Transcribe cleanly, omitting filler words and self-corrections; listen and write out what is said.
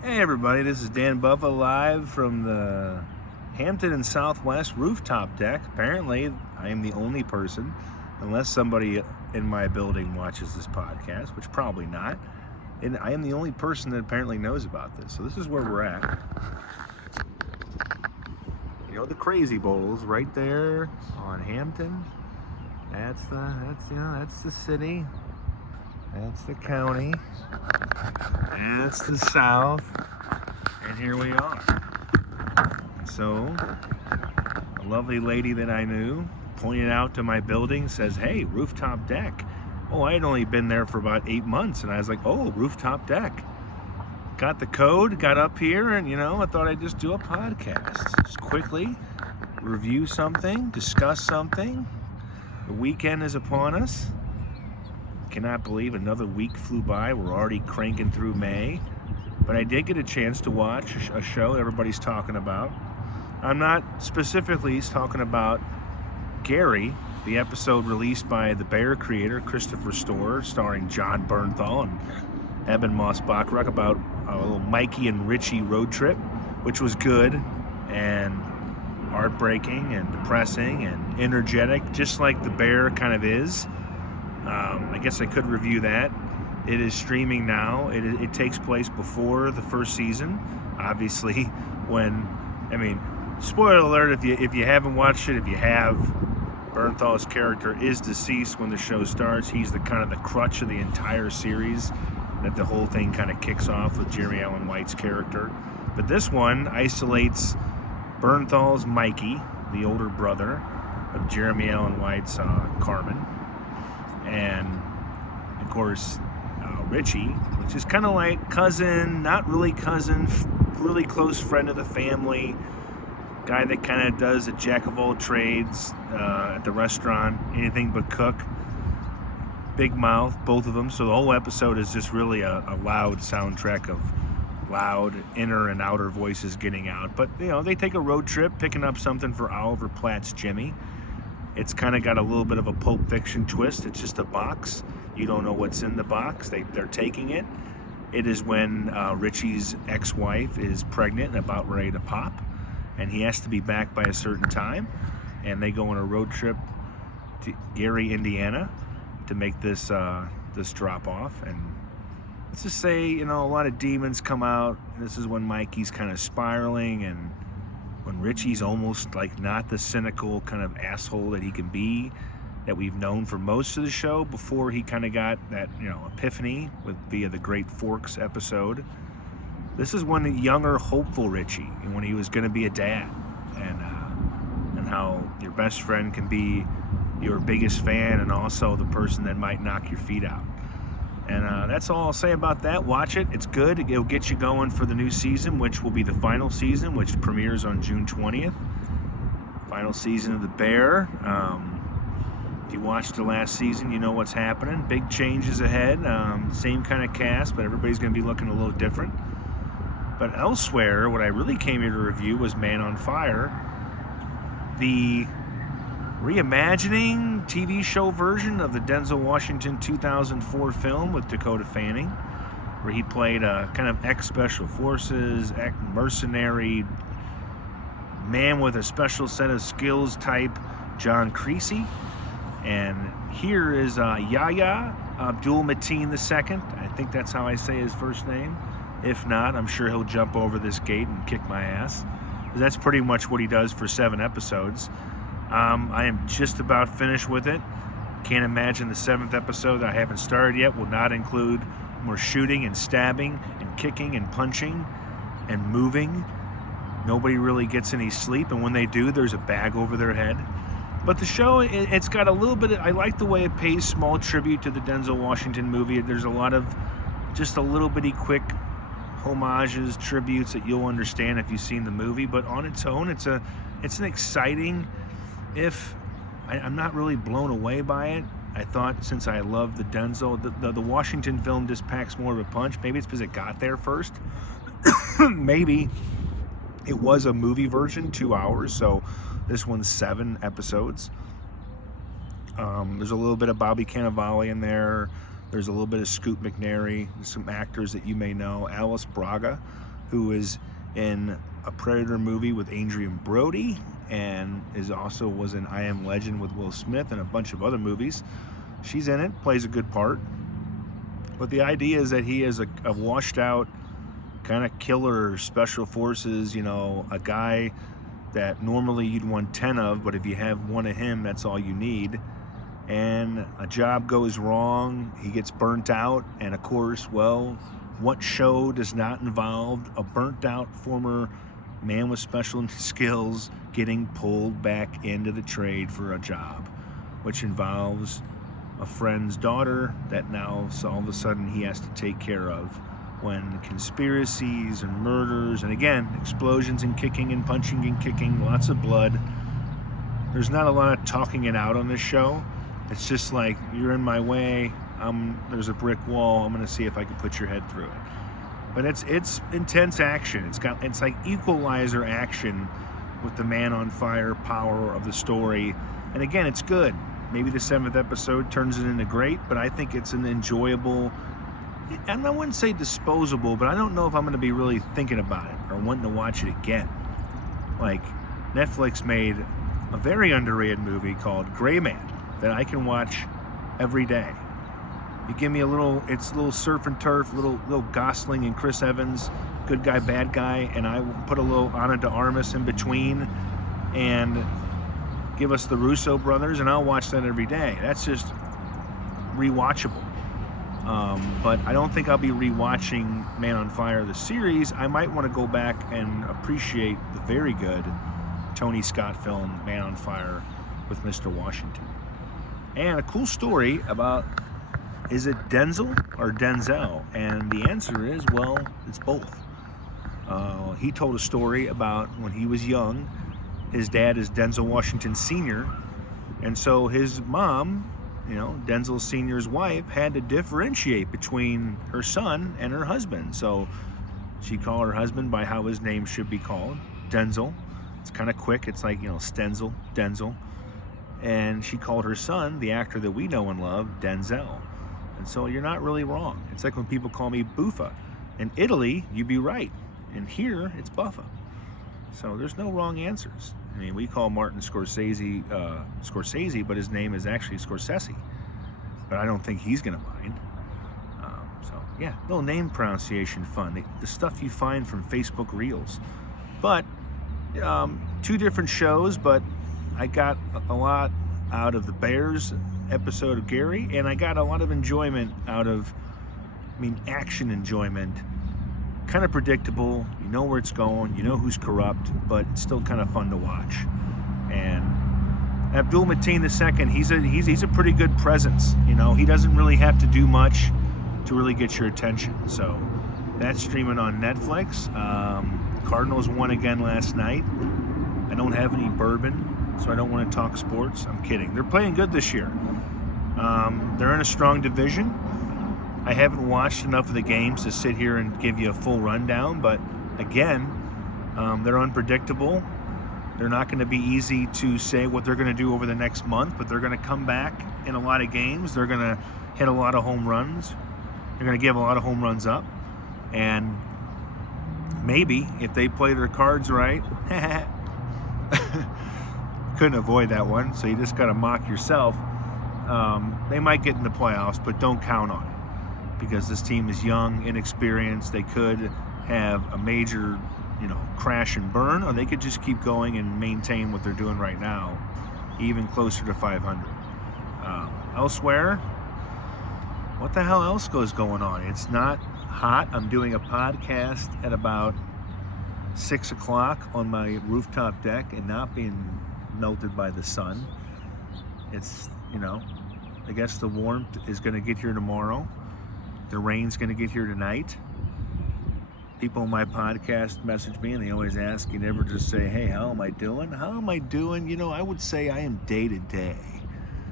Hey everybody, this is Dan Buffa live from the Hampton and Southwest rooftop deck. Apparently, I am the only person, unless somebody in my building watches this podcast, which probably not, and I am the only person that apparently knows about this. So this is where we're at. You know, the Crazy Bowls right there on Hampton. That's the city. That's the county. That's the South. And here we are. So, a lovely lady that I knew pointed out to my building, says, hey, rooftop deck. Oh, I had only been there for about 8 months, and I was like, oh, rooftop deck. Got the code, got up here, and I thought I'd just do a podcast. Just quickly review something, discuss something. The weekend is upon us. Cannot believe another week flew by. We're already cranking through May. But I did get a chance to watch a show everybody's talking about. I'm not specifically talking about Gary, the episode released by the Bear creator, Christopher Storer, starring John Bernthal and Eben Moss-Bachrach, about a little Mikey and Richie road trip, which was good and heartbreaking and depressing and energetic, just like the Bear kind of is. I guess I could review that. It is streaming now. It takes place before the first season. Obviously, spoiler alert if you haven't watched it. If you have, Bernthal's character is deceased when the show starts. He's the kind of the crutch of the entire series that the whole thing kind of kicks off with Jeremy Allen White's character. But this one isolates Bernthal's Mikey, the older brother of Jeremy Allen White's Carmen, and of course Richie, which is kind of like cousin, not really cousin, really close friend of the family, guy that kind of does a jack of all trades at the restaurant, anything but cook. Big mouth, both of them. So the whole episode is just really a loud soundtrack of loud inner and outer voices getting out. But they take a road trip, picking up something for Oliver Platt's Jimmy. It's kind of got a little bit of a Pulp Fiction twist. It's just a box. You don't know what's in the box. They're taking it. It is when Richie's ex-wife is pregnant and about ready to pop, and he has to be back by a certain time. And they go on a road trip to Gary, Indiana, to make this drop off. And let's just say, a lot of demons come out. This is when Mikey's kind of spiraling, and when Richie's almost like not the cynical kind of asshole that he can be, that we've known for most of the show before he kind of got that, epiphany via the Great Forks episode. This is when the younger, hopeful Richie, and when he was going to be a dad, and how your best friend can be your biggest fan and also the person that might knock your feet out. And that's all I'll say about that. Watch it. It's good. It'll get you going for the new season, which will be the final season, which premieres on June 20th. Final season of The Bear. If you watched the last season, you know what's happening. Big changes ahead. Same kind of cast, but everybody's going to be looking a little different. But elsewhere, what I really came here to review was Man on Fire, the reimagining TV show version of the Denzel Washington 2004 film with Dakota Fanning, where he played a kind of ex-special forces, mercenary man with a special set of skills type John Creasy. And here is Yahya Abdul-Mateen II. I think that's how I say his first name. If not, I'm sure he'll jump over this gate and kick my ass. That's pretty much what he does for 7 episodes. I am just about finished with it. Can't imagine the 7th episode that I haven't started yet will not include more shooting and stabbing and kicking and punching and moving. Nobody really gets any sleep, and when they do, there's a bag over their head. But the show, it's got a little bit of, I like the way it pays small tribute to the Denzel Washington movie. There's a lot of just a little bitty quick homages, tributes that you'll understand if you've seen the movie. But on its own, it's an exciting, I'm not really blown away by it. I thought, since I love the Denzel, the Washington film just packs more of a punch. Maybe it's because it got there first. Maybe it was a movie version, 2 hours, so this one's 7 episodes. There's a little bit of Bobby Cannavale in there. There's a little bit of Scoot McNairy, some actors that you may know. Alice Braga, who is in a Predator movie with Adrian Brody, and was in I Am Legend with Will Smith and a bunch of other movies. She's in it, plays a good part. But the idea is that he is a washed out kind of killer, special forces, a guy that normally you'd want 10 of, but if you have one of him, that's all you need. And a job goes wrong, he gets burnt out, and of course, well, what show does not involve a burnt out former man with special skills getting pulled back into the trade for a job, which involves a friend's daughter that now all of a sudden he has to take care of, when conspiracies and murders, and again, explosions and kicking and punching and kicking, lots of blood. There's not a lot of talking it out on this show. It's just like, you're in my way, there's a brick wall, I'm gonna see if I can put your head through it. But it's intense action. It's like Equalizer action with the man on fire power of the story. And again, it's good. Maybe the 7th episode turns it into great, but I think it's an enjoyable, and I wouldn't say disposable, but I don't know if I'm gonna be really thinking about it or wanting to watch it again. Like, Netflix made a very underrated movie called Gray Man that I can watch every day. You give me it's a little surf and turf, little Gosling and Chris Evans, good guy, bad guy, and I will put a little Ana de Armas in between, and give us the Russo brothers, and I'll watch that every day. That's just rewatchable. But I don't think I'll be rewatching Man on Fire, the series. I might want to go back and appreciate the very good Tony Scott film, Man on Fire, with Mr. Washington. And a cool story about, is it Denzel or Denzel? And the answer is, well, it's both. He told a story about when he was young, his dad is Denzel Washington Sr., and so his mom, Denzel Sr.'s wife, had to differentiate between her son and her husband. So she called her husband by how his name should be called, Denzel. It's kind of quick, it's like, Stenzel, Denzel. And she called her son, the actor that we know and love, Denzel. And so you're not really wrong. It's like when people call me Buffa. In Italy, you'd be right. And here, it's Buffa. So there's no wrong answers. I mean, we call Martin Scorsese Scorsese, but his name is actually Scorsese. But I don't think he's gonna mind. So yeah, little name pronunciation fun. The stuff you find from Facebook Reels. But 2 different shows, but I got a lot out of the Bears episode of Gary, and I got a lot of enjoyment out of, action enjoyment. Kind of predictable, you know where it's going, you know who's corrupt, but it's still kind of fun to watch. And Abdul Mateen II, he's a pretty good presence. He doesn't really have to do much to really get your attention. So that's streaming on Netflix. Cardinals won again last night. I don't have any bourbon, so I don't want to talk sports. I'm kidding. They're playing good this year. They're in a strong division. I haven't watched enough of the games to sit here and give you a full rundown, but again, they're unpredictable. They're not going to be easy to say what they're going to do over the next month, but they're going to come back in a lot of games. They're going to hit a lot of home runs. They're going to give a lot of home runs up. And maybe, if they play their cards right, couldn't avoid that one, so you just got to mock yourself. They might get in the playoffs, but don't count on it, because this team is young, inexperienced. They could have a major, crash and burn, or they could just keep going and maintain what they're doing right now, even closer to 500. Elsewhere, what the hell else goes going on? It's not hot. I'm doing a podcast at about 6 o'clock on my rooftop deck and not being melted by the sun. It's, I guess the warmth is going to get here tomorrow. The rain's going to get here tonight. People on my podcast message me and they always ask, you never just say, hey, how am I doing? How am I doing? I would say I am day to day.